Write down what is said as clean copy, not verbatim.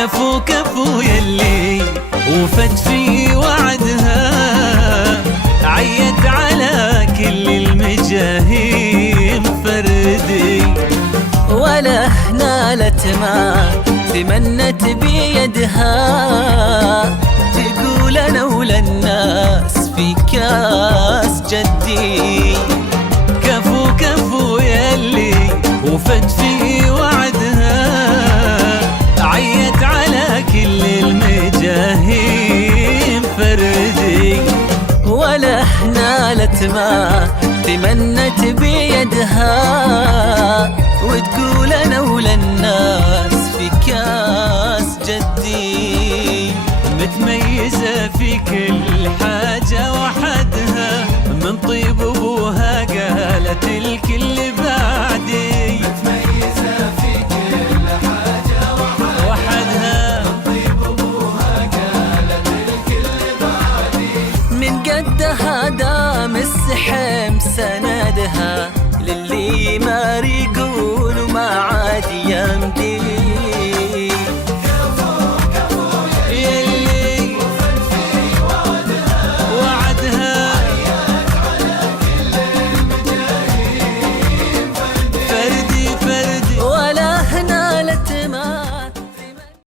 كفو كفو يلي وفت في وعدها، عيت على كل المجاهيم فردي، ولا نالت ما تمنت بيدها، تقول انا ولا الناس في كاس جدي. كفو كفو يلي وفت في وعدها، عيت على كل المجاهيم فردي، ولا نالت ما تمنت بيدها، وتقول انا ولا الناس في كاس جدي. متميزة في كل حاجة وحدها، من طيب ابوها قالت